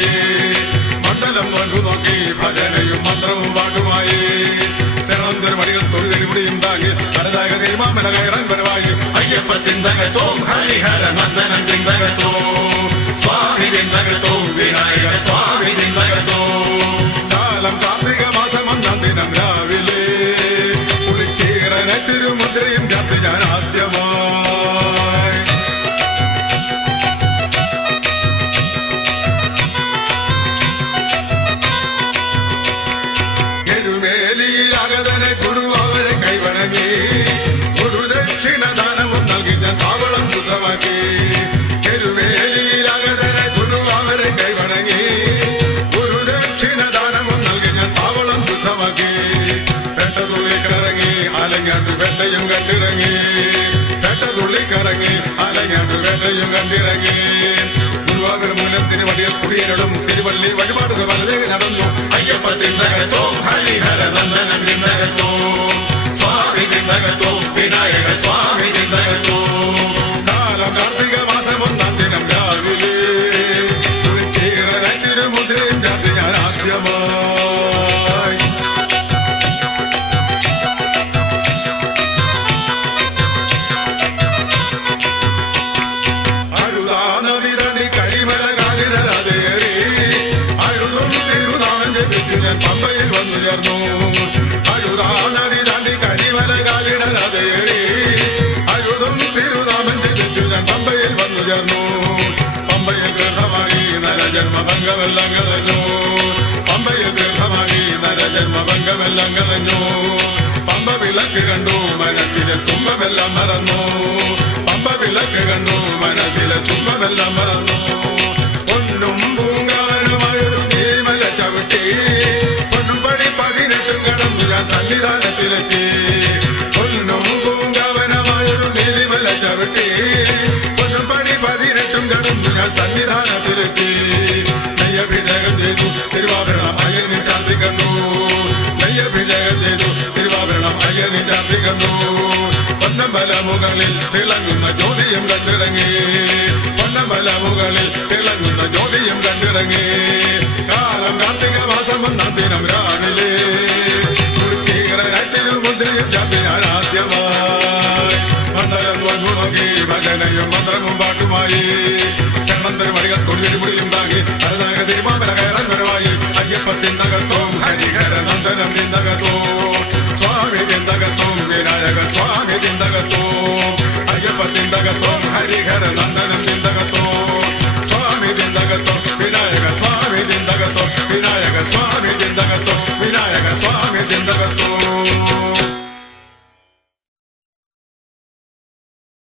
പാട്ടുമായി മണ്ഡലം നോക്കി ഭജനയും മന്ത്രവും പാട്ടുമായി ശരണന്തരമടികൾ തൊഴിലും താങ്ങി കരതാക തിരുമാമല കയറാൻ വരവായി അയ്യപ്പ ചിന്തകത്തോ ഹരിഹര നന്ദനം ചിന്തകത്തോ സ്വാമി ചിന്തകത്തോ വിനായക സ്വാമി ചിന്തകത്തോ കാലം കാർത്തിക മാസം 1-ാം ദിനം രാവിലെ പുളിച്ചീറനെ തിരുമുദ്രയും ചാർത്തി ഞാൻ ആദ്യമായി എരുമേലിയിലാകതനെ ഗുരു അവരെ കൈവണങ്ങി ഗുരുദക്ഷിണ ദാനവും നൽകി ഞാൻ താവളം ശുദ്ധമാക്കി എരുമേലിയിലാകതനെ ഗുരു അവരെ കൈവണങ്ങി ഗുരുദക്ഷിണ ദാനവും നൽകി ഞാൻ താവളം ശുദ്ധമാക്കി പെട്ടതുള്ളി കറങ്ങി അലങ്ങാണ്ട് വെട്ടയും കണ്ടിറങ്ങി പെട്ടതുള്ളി കറങ്ങി അലങ്ങാണ്ട് വെട്ടയും കണ്ടിറങ്ങി ഗുരുവായൂർ മൂലത്തിന് വടിയ കുടിയരടും തിരുവള്ളി വഴിപാടുകൾ വലതേക്ക് നടന്നു അയ്യപ്പ ചിന്തകത്തോ ഹരിഹര നന്ദനം ചിന്തകത്തോ സ്വാമി ചിന്തകത്തോ വിനായക സ്വാമി ചിന്തകത്തോ കാലം കാർത്തിക മാസം 1-ാം ദിനം രാവിലെ തുളിച്ചീറനെ തിരുമുദ്രയും ചാർത്തി ഞാൻ ആദ്യമായി അഴുതാ നദി തണ്ടി കരിമല കാലിടരാതേറി അഴുതും തിരുനാമം ജപിച്ചു ഞാൻ പമ്പയിൽ വന്നു ചേർന്നു അഴുതാ നദി തണ്ടി കരിമല കാലിടരാതേറി അഴുതും തിരുനാമം ജപിച്ചു ഞാൻ പമ്പയിൽ വന്നു ചേർന്നു പമ്പയിൽ തീർത്ഥമായി നരജന്മഭംഗമെല്ലാം കളഞ്ഞു പമ്പയിൽ തീർത്ഥമായി നരജന്മഭംഗമെല്ലാം കളഞ്ഞു പമ്പ വിളക്ക് കണ്ടു മനസ്സിലെ തുമ്പമെല്ലാം മറന്നു പമ്പ വിളക്ക് കണ്ടു മനസ്സിലെ തുമ്പമെല്ലാം മറന്നു പൊന്നും പൂങ്കാവനമായൊരു നീമല ചവിട്ടി പൊന്നും പടി 18 കടന്നു ഞാൻ സന്നിധാനത്തിലെത്തി പൊന്നും പൂങ്കാവനമായൊരു നീലിമല ചവിട്ടി പൊന്നും പടി 18 കടന്നു ഞാൻ സന്നിധാനത്തിലെത്തി നെയ്യഭിഷേകം ചെയ്തു തിരുവാഭരണം അയ്യന് ചാർത്തി കണ്ടു നെയ്യഭിഷേകം ചെയ്തു തിരുവാഭരണം അയ്യന് ചാർത്തി കണ്ടു പൊന്നമ്പല മുകളിൽ തിളങ്ങുന്ന ജ്യോതിയും കണ്ടിറങ്ങി പൊന്നമ്പല മുകളിൽ തിളങ്ങുന്ന ജ്യോതിയും കണ്ടിറങ്ങി കാലം കാർത്തിക മാസം 1-ാം ദിനം